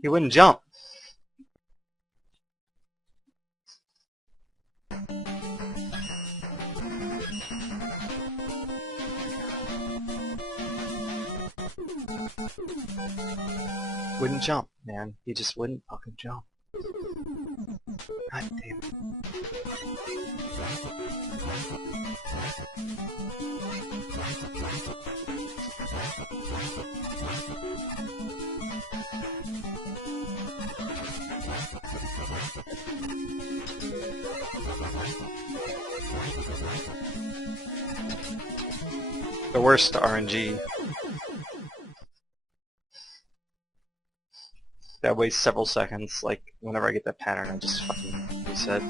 He wouldn't jump. Wouldn't jump, man. He just wouldn't fucking jump. God damn it. The worst RNG. That wastes several seconds, like, whenever I get that pattern, I just fucking reset.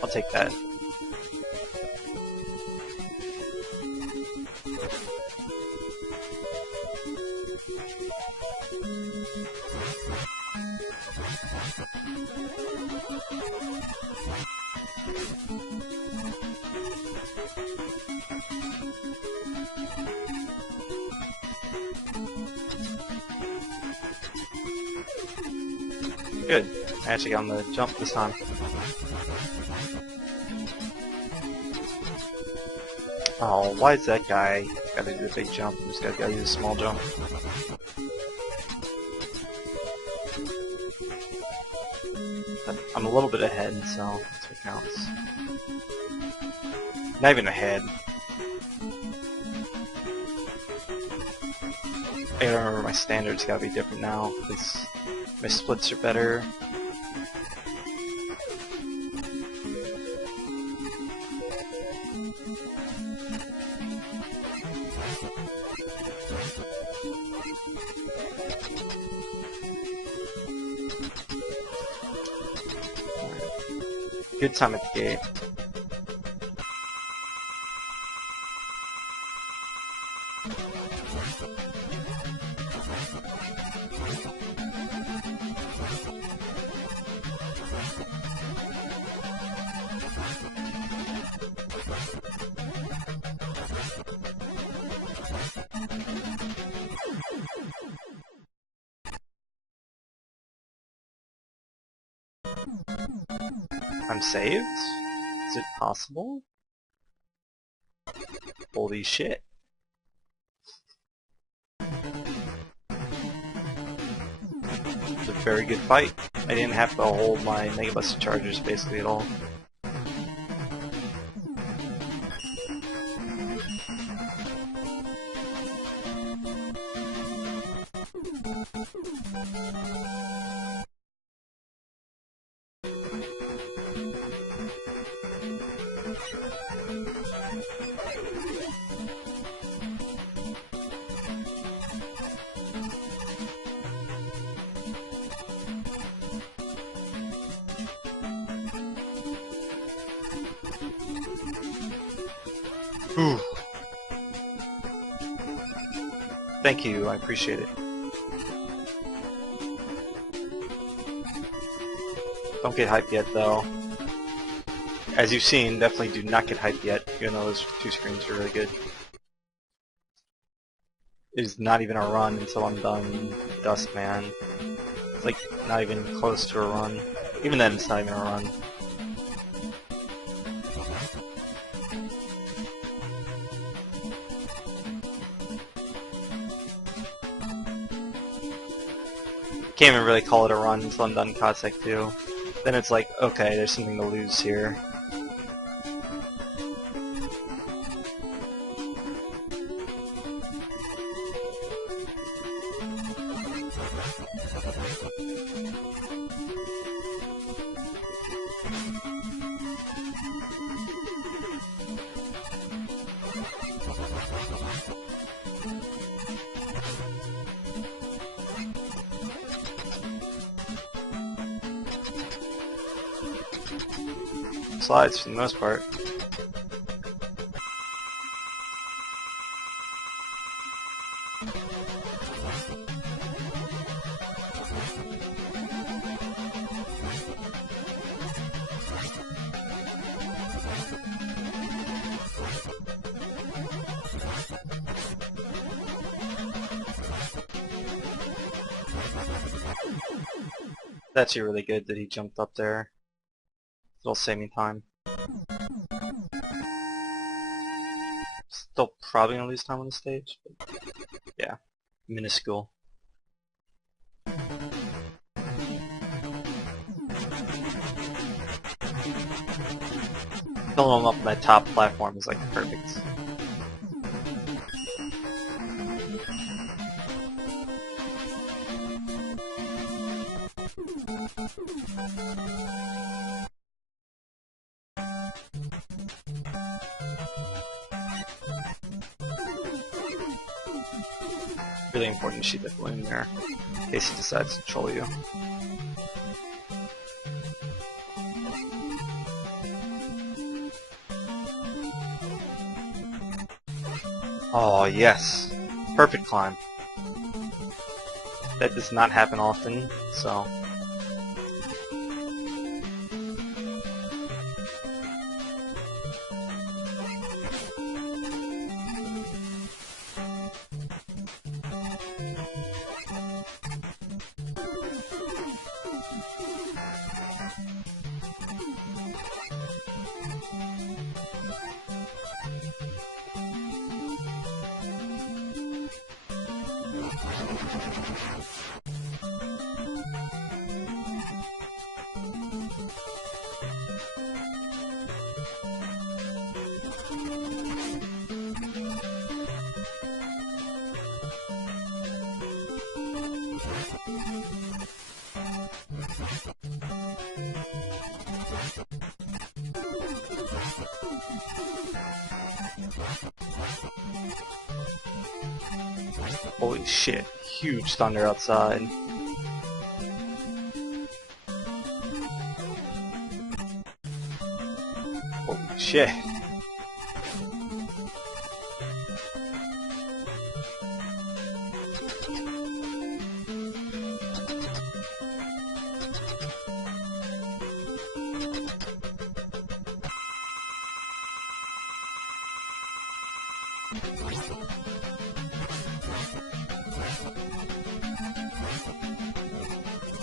I'll take that. Good. I actually got on the jump this time. Oh, why is that guy gotta do the big jump? This guy's gotta do the small jump. But I'm a little bit ahead, so that's what counts. Not even ahead. I gotta remember my standards gotta be different now, because my splits are better. Good time at the gate. I'm saved? Is it possible? Holy shit. It's a very good fight. I didn't have to hold my Mega Buster charges basically at all. Ooh. Thank you, I appreciate it. Don't get hyped yet though. As you've seen, definitely do not get hyped yet, even though those two screens are really good. It is not even a run until I'm done Dustman. It's like not even close to a run. Even then it's not even a run. Can't even really call it a run until I'm done Cossack 2. Then it's like, okay, there's something to lose here. slides for the most part. That's actually really good that he jumped up there. It'll save me time. Still probably gonna lose time on the stage, but yeah, minuscule. Filling him up on that top platform is like perfect. Really important to shoot that balloon there, in case he decides to troll you. Oh yes, perfect climb. That does not happen often, so. Holy shit, huge thunder outside. Holy shit.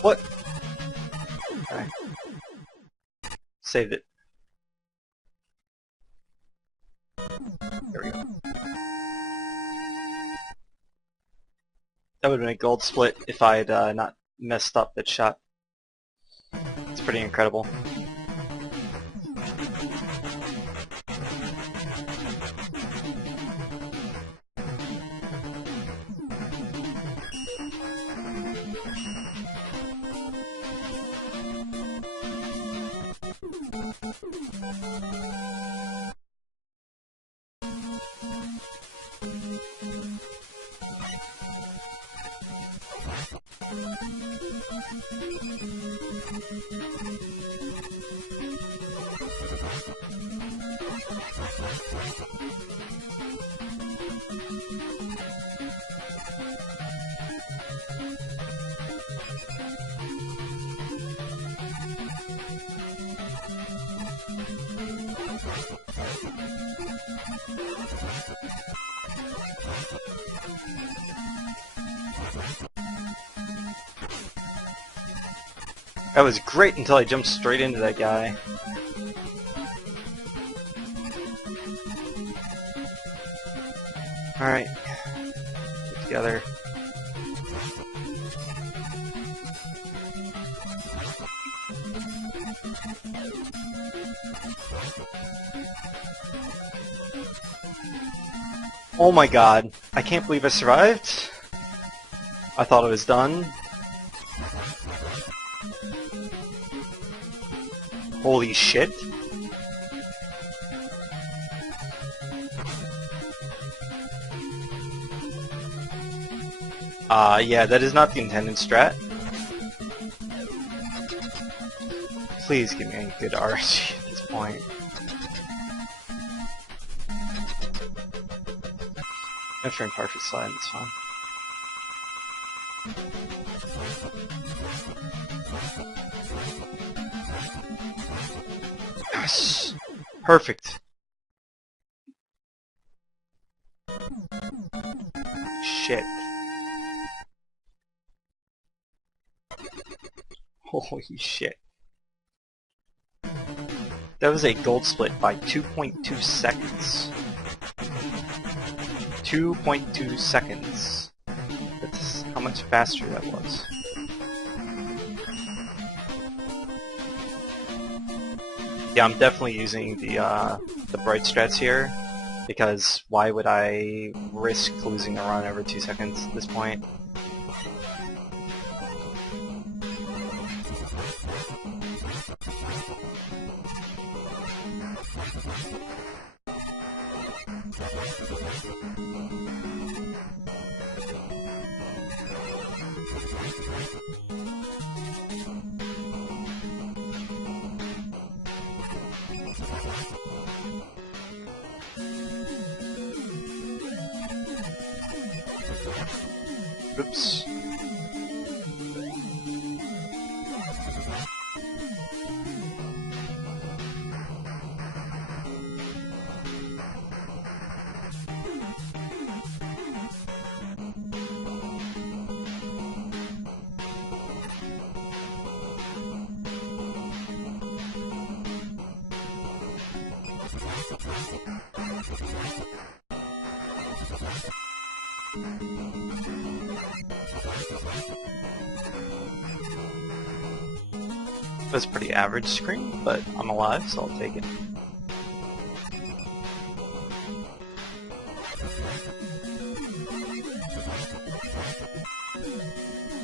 What? Okay. Saved it. There we go. That would have been a gold split if I had not messed up that shot. It's pretty incredible. That was great until I jumped straight into that guy. Alright. Get together. Oh my god. I can't believe I survived. I thought it was done. Holy shit. Yeah, that is not the intended strat. Please give me a good RNG at this point. If you're in perfect slide, it's fine. Yes! Perfect! Shit. Holy shit. That was a gold split by 2.2 seconds. 2.2 seconds. That's how much faster that was. Yeah, I'm definitely using the bright strats here, because why would I risk losing a run over 2 seconds at this point? Oops. That's a pretty average screen, but I'm alive, so I'll take it.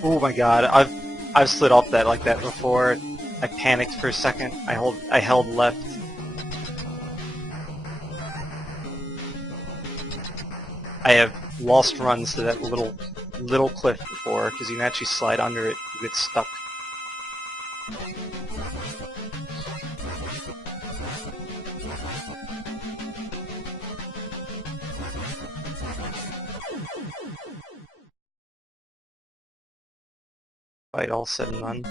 Oh my god, I've slid off that like that before. I panicked for a second. I held left. I have lost runs to that little cliff before, because you can actually slide under it, you get stuck. Fight all said and done.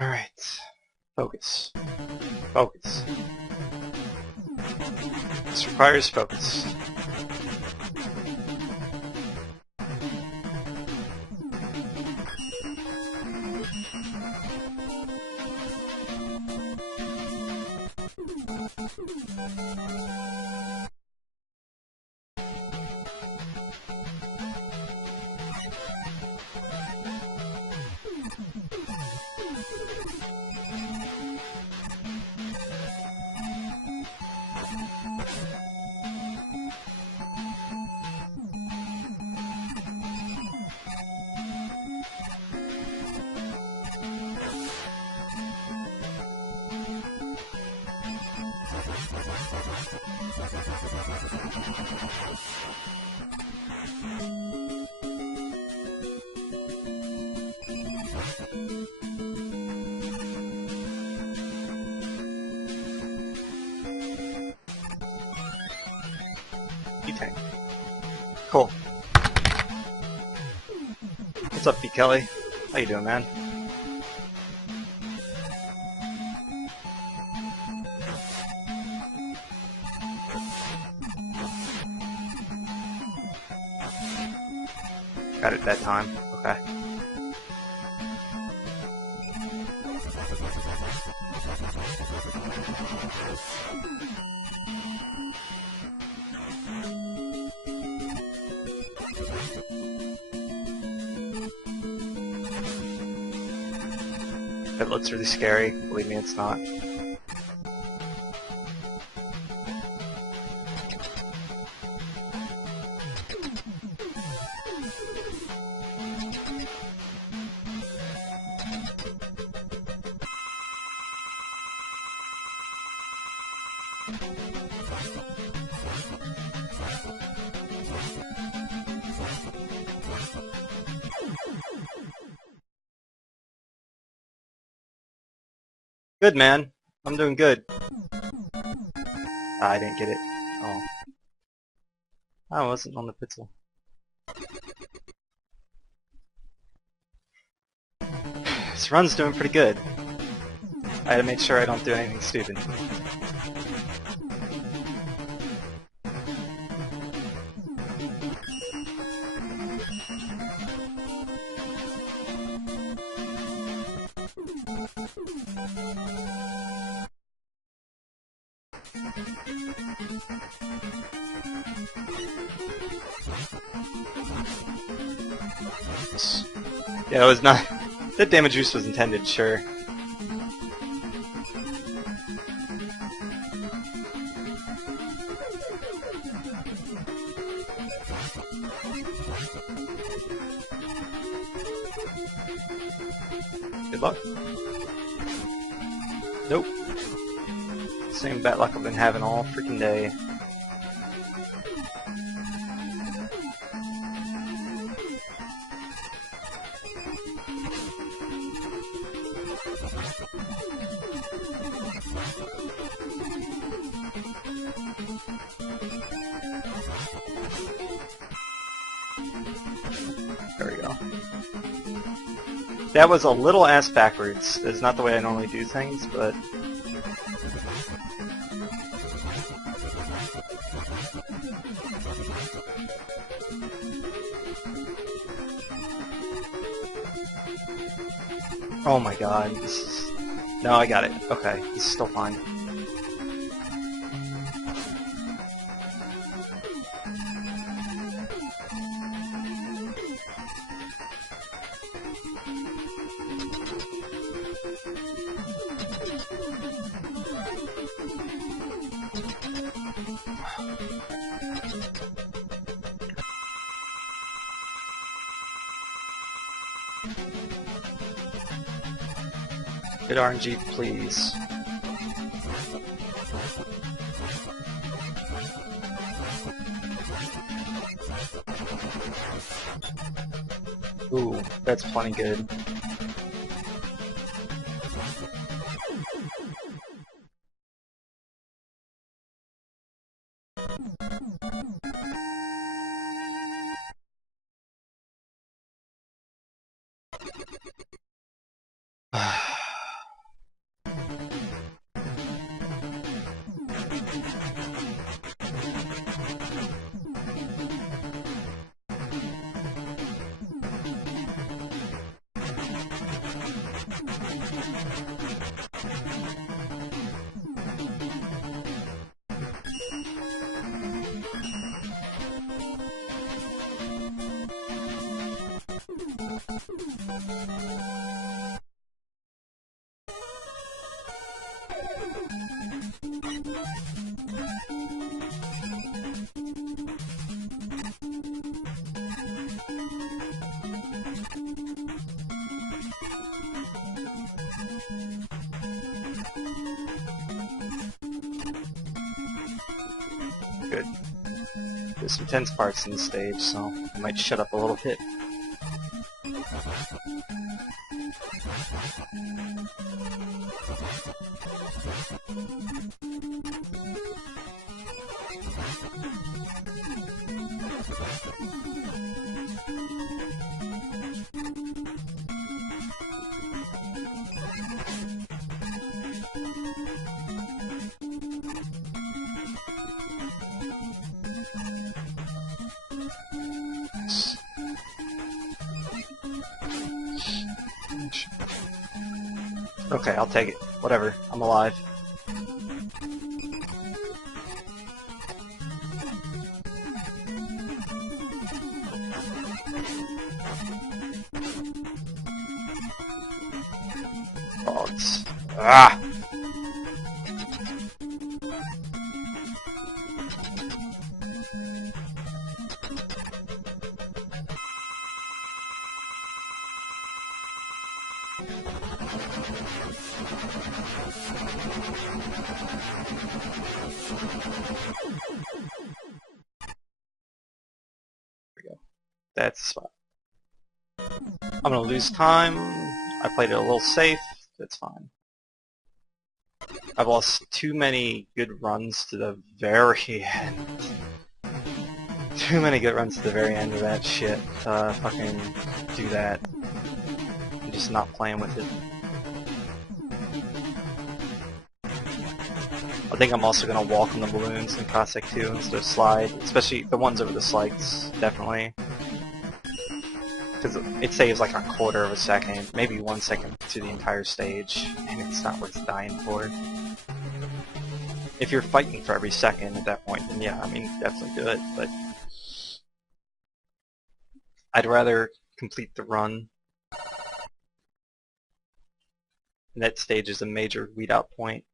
Alright. Focus. Focus. This requires focus. Tank. Cool. What's up, B. Kelly? How you doing, man? Got it that time. Okay. That looks really scary. Believe me, it's not. Good, man. I'm doing good. I didn't get it. Oh. I wasn't on the pixel. This run's doing pretty good. I gotta make sure I don't do anything stupid. Yeah, it was not... That damage boost was intended, sure. Good luck. Nope. Same bad luck I've been having all freaking day. There we go. That was a little ass backwards. That's not the way I normally do things, but... Oh my god, this is... No, I got it. Okay, this is still fine. Good RNG, please. Ooh, that's plenty good. Good. There's some tense parts in the stage, so I might shut up a little bit. Okay, I'll take it. Whatever. I'm alive. Oh, it's... Ah! That's the spot. I'm gonna lose time. I played it a little safe. That's fine. I've lost too many good runs to the very end. Too many good runs to the very end of that shit to fucking do that. I'm just not playing with it. I think I'm also gonna walk on the balloons in Cossack 2 instead of slide, especially the ones over the slides, definitely. Because it saves like a quarter of a second, maybe 1 second to the entire stage, and it's not worth dying for. If you're fighting for every second at that point, then yeah, I mean, definitely do it, but I'd rather complete the run. And that stage is a major weed out point.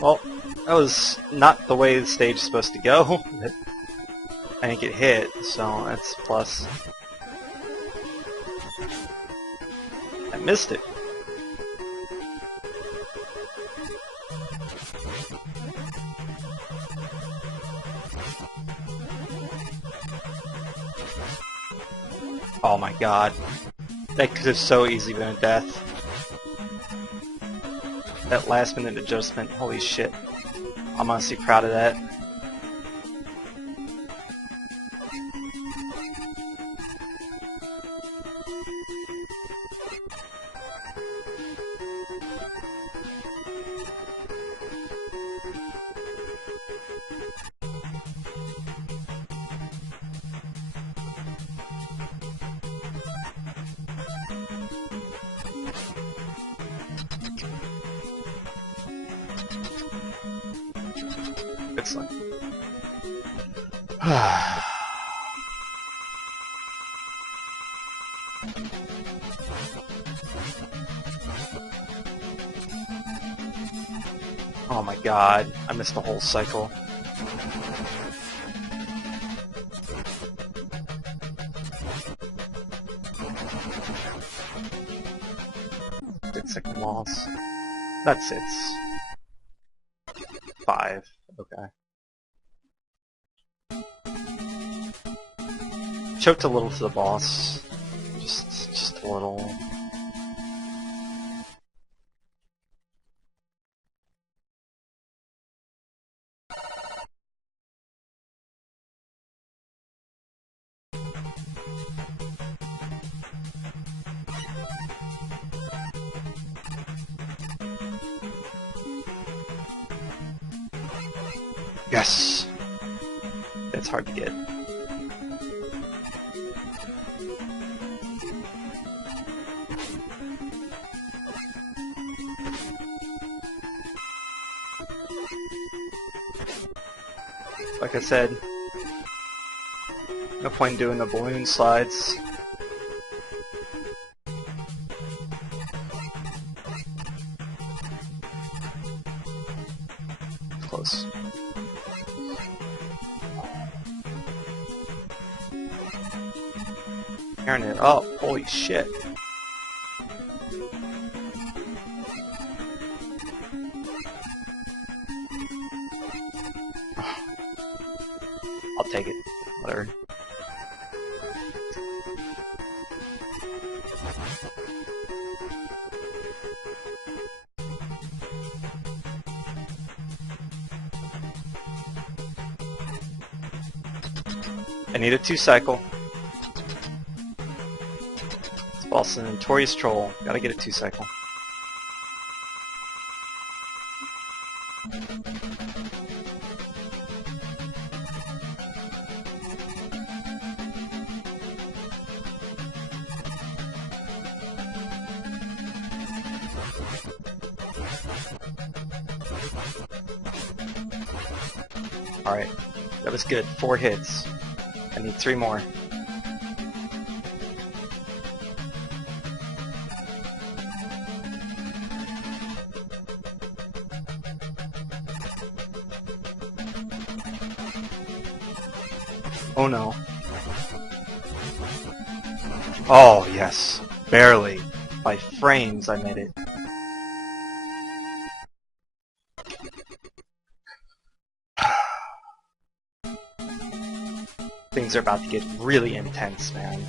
Well, that was not the way the stage is supposed to go. I didn't get hit, so that's a plus. I missed it. Oh my god. That could have so easily been a death. That last minute adjustment, holy shit. I'm honestly proud of that. Excellent. Oh my god, I missed the whole cycle. Second loss. That's it. 5. Okay. Choked a little to the boss. Just a little. Yes! That's hard to get. Like I said, no point in doing the balloon slides. Close. Tearing it up, holy shit. I'll take it, whatever. I need a 2-cycle. This boss is a notorious troll. Gotta get a 2-cycle. Alright, that was good. 4 hits. I need 3 more. Oh no. Oh yes, barely. By frames, I made it. Things are about to get really intense, man.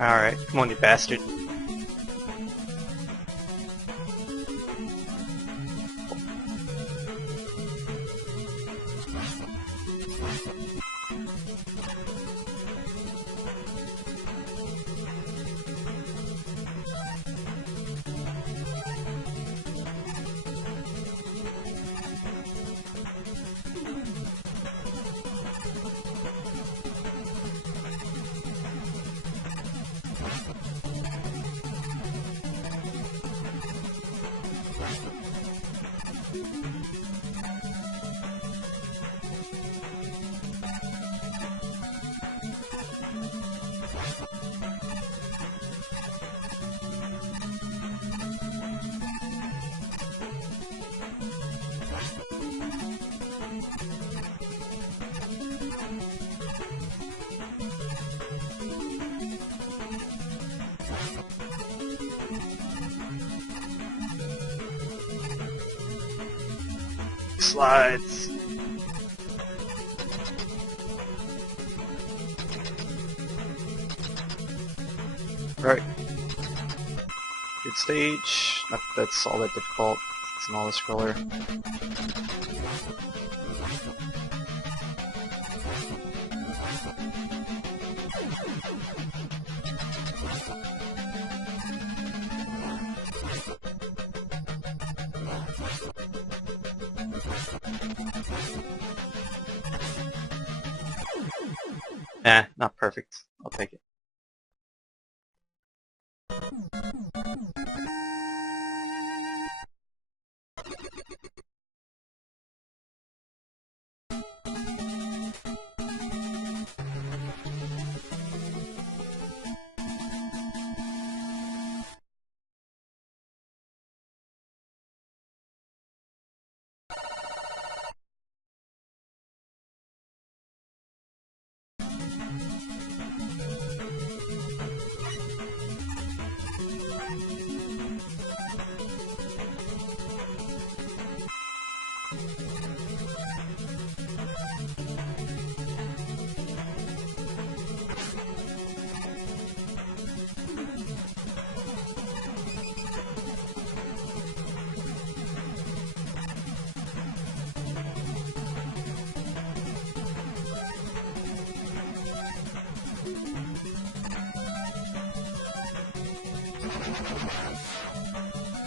Alright, come on, you bastard. Slides. Right. Good stage. Not that that's all that difficult. It's an auto-scroller. Nah, not perfect. I'll take it.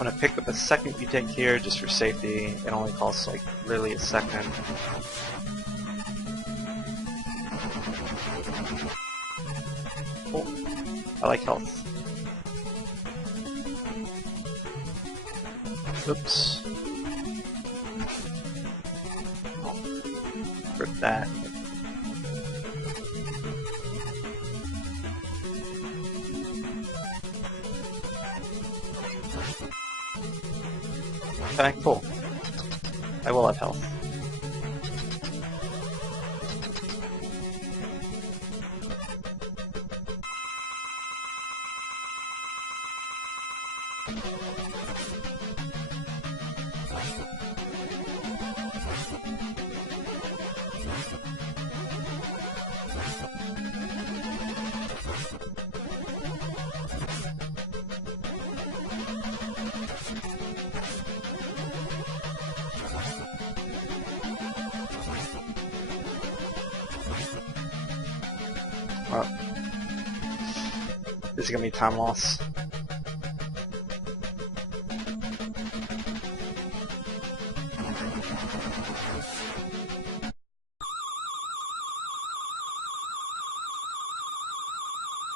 I'm gonna pick up a second mutant here just for safety. It only costs like literally a second. Oh, I like health. Oops. Oh, rip that. Okay, cool. I will have health. This is gonna be time loss.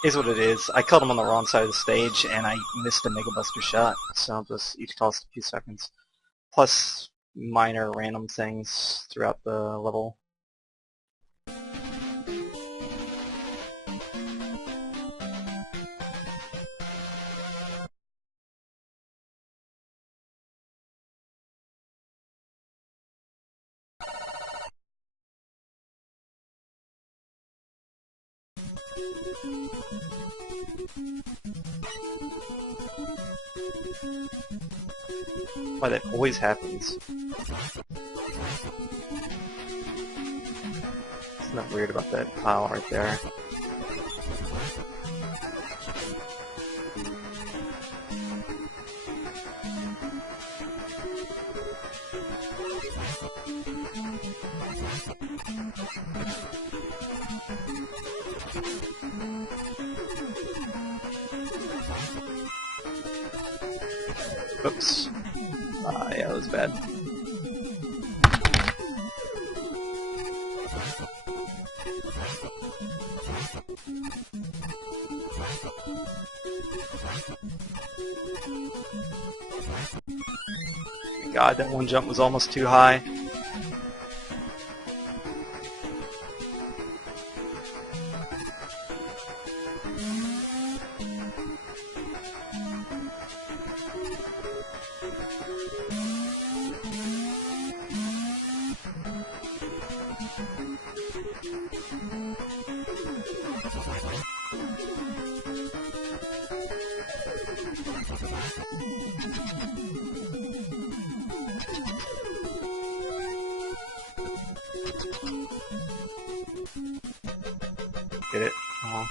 Is what it is. I killed him on the wrong side of the stage, and I missed a Mega Buster shot, so just each cost a few seconds. Plus minor random things throughout the level. Why that always happens. It's not weird about that pile right there. Oops. Yeah, that was bad. God, that one jump was almost too high. Get it? Oh.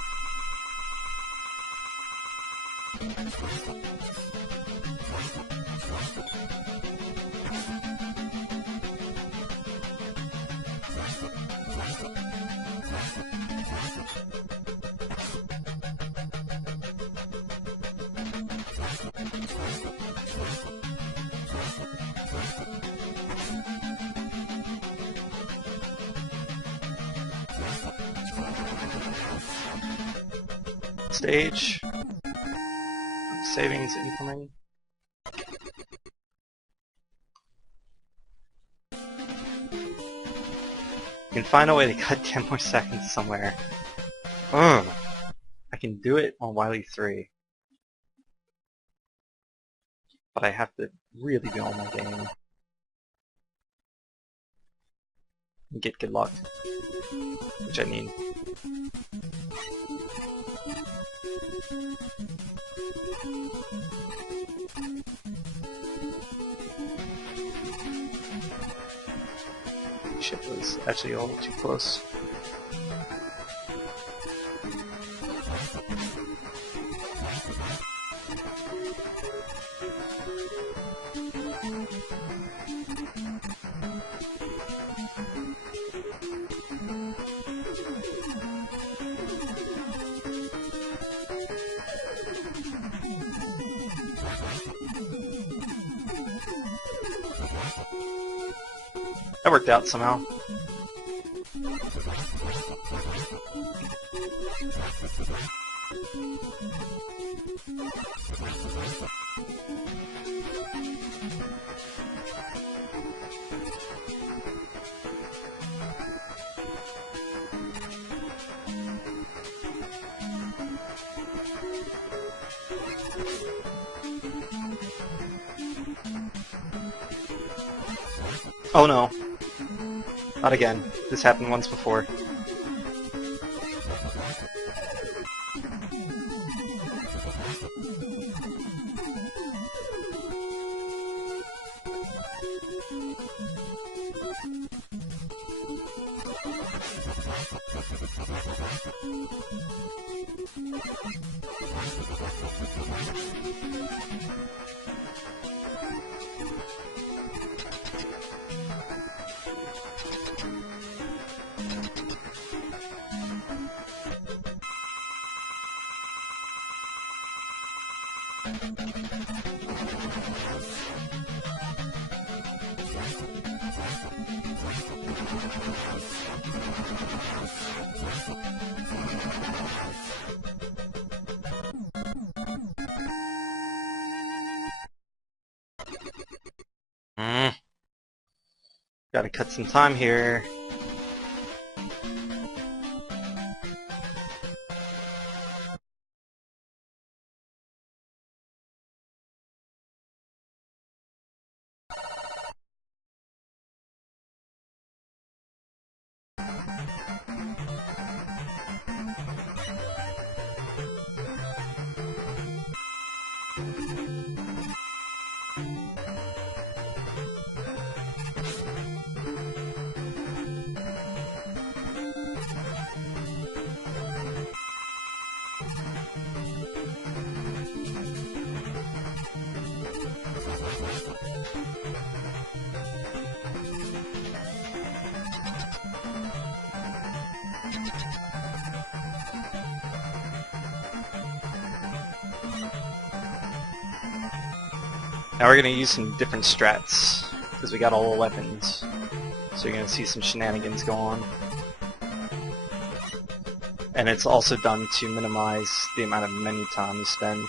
Stage. Savings incoming. You can find a way to cut 10 more seconds somewhere. Ugh. I can do it on Wily 3. But I have to really be on my game. And get good luck. Which I need. Shit, was actually a little too close. That worked out somehow. Oh no. Not again. This happened once before. Gotta cut some time here. Now we're gonna use some different strats, because we got all the weapons. So you're gonna see some shenanigans go on. And it's also done to minimize the amount of menu time you spend.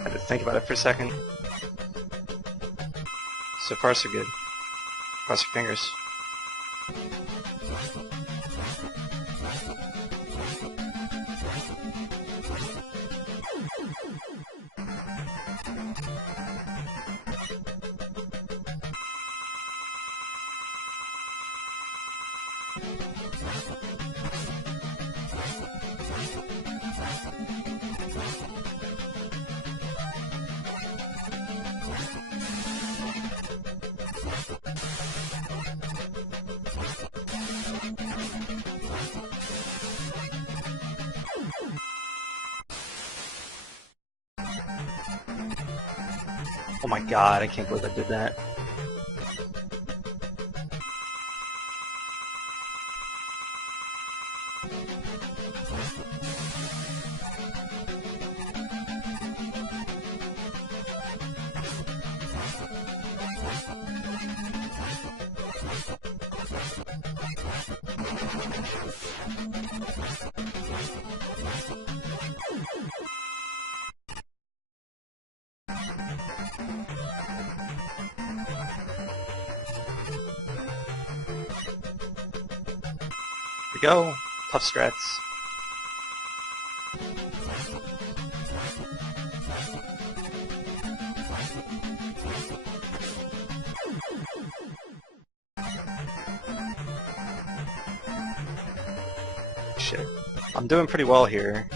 I had to think about it for a second. So far so good. Cross your fingers. Oh my god, I can't believe I did that. Here we go. Tough strats. Shit. I'm doing pretty well here.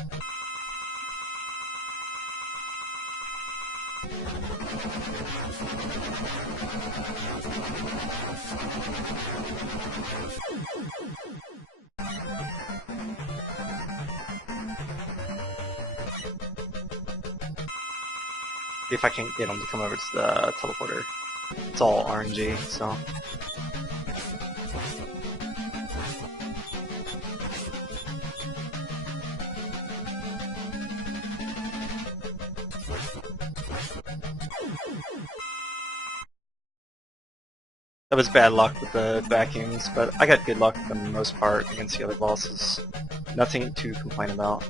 See if I can get him to come over to the teleporter. It's all RNG, so. That was bad luck with the vacuums, but I got good luck for the most part against the other bosses. Nothing to complain about.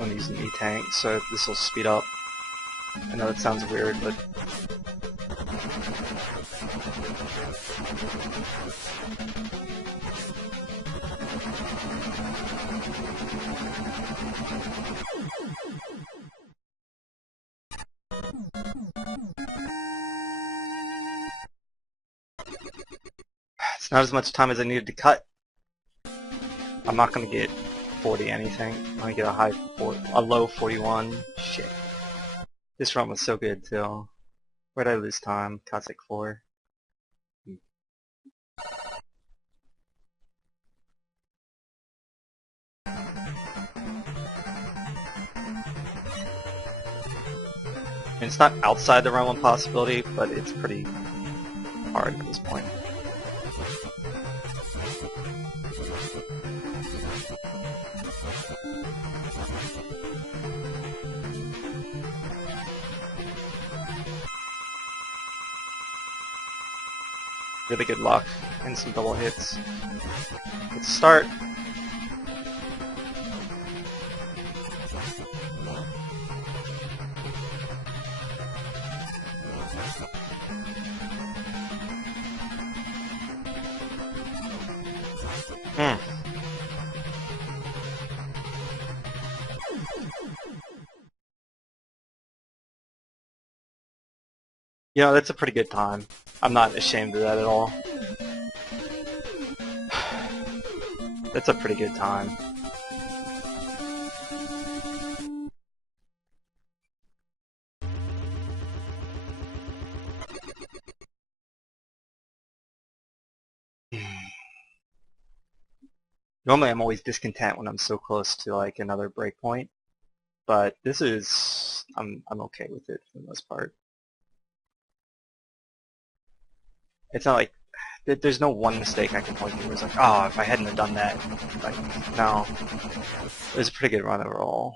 I'm using E-Tank, so this will speed up. I know that sounds weird, but it's not as much time as I needed to cut. I'm not gonna get 40 anything. I'm gonna get a low 41. Shit. This run was so good too. Where'd I lose time? Cossack 4. And it's not outside the realm of possibility, but it's pretty hard at this point. Really good luck and some double hits. Let's start. You know, that's a pretty good time. I'm not ashamed of that at all. That's a pretty good time. Normally I'm always discontent when I'm so close to like another breakpoint, but this is I'm okay with it for the most part. It's not like there's no one mistake I can point to where it's like, oh, if I hadn't have done that, like, no. It was a pretty good run overall.